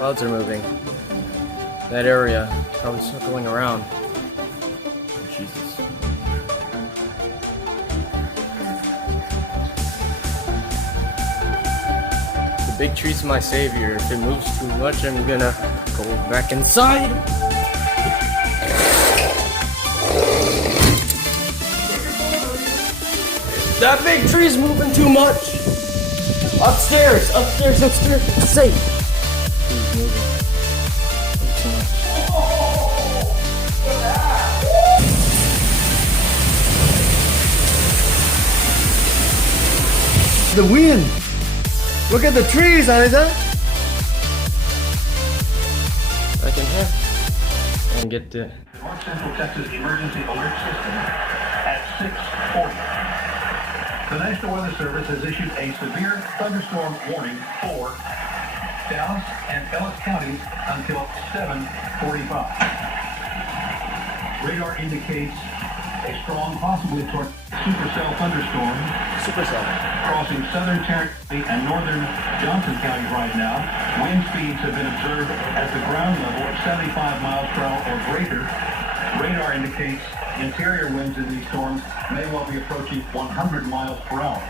Clouds are moving. That area, probably circling around. Jesus. The big tree's my savior. If it moves too much, I'm gonna go back inside. That big tree's moving too much. Upstairs, upstairs, upstairs. It's safe. He's moving. Way too much. The wind. Look at the trees, Anita. I can hear. And get the North Central Texas Emergency Alert System at 6:40. The National Weather Service has issued a severe thunderstorm warning for Dallas and Ellis counties until 7:45. Radar indicates a strong, possibly supercell thunderstorm supercell. crossing southern Cherokee and northern Johnson counties right now. Wind speeds have been observed at the ground level of 75 miles per hour or greater. Radar indicates interior winds in these storms may well be approaching 100 miles per hour.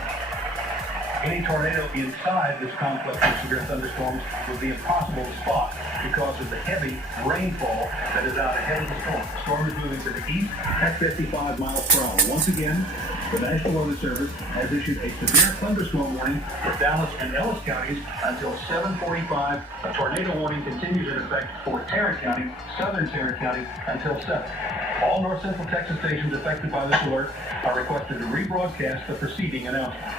Any tornado inside this complex of severe thunderstorms would be impossible to spot because of the heavy rainfall that is out ahead of the storm. The storm is moving to the east at 55 miles per hour. Once again, the National Weather Service has issued a severe thunderstorm warning for Dallas and Ellis counties until 7:45. A tornado warning continues in effect for Tarrant County, southern Tarrant County until 7. All North Central Texas stations affected by this alert are requested to rebroadcast the preceding announcement.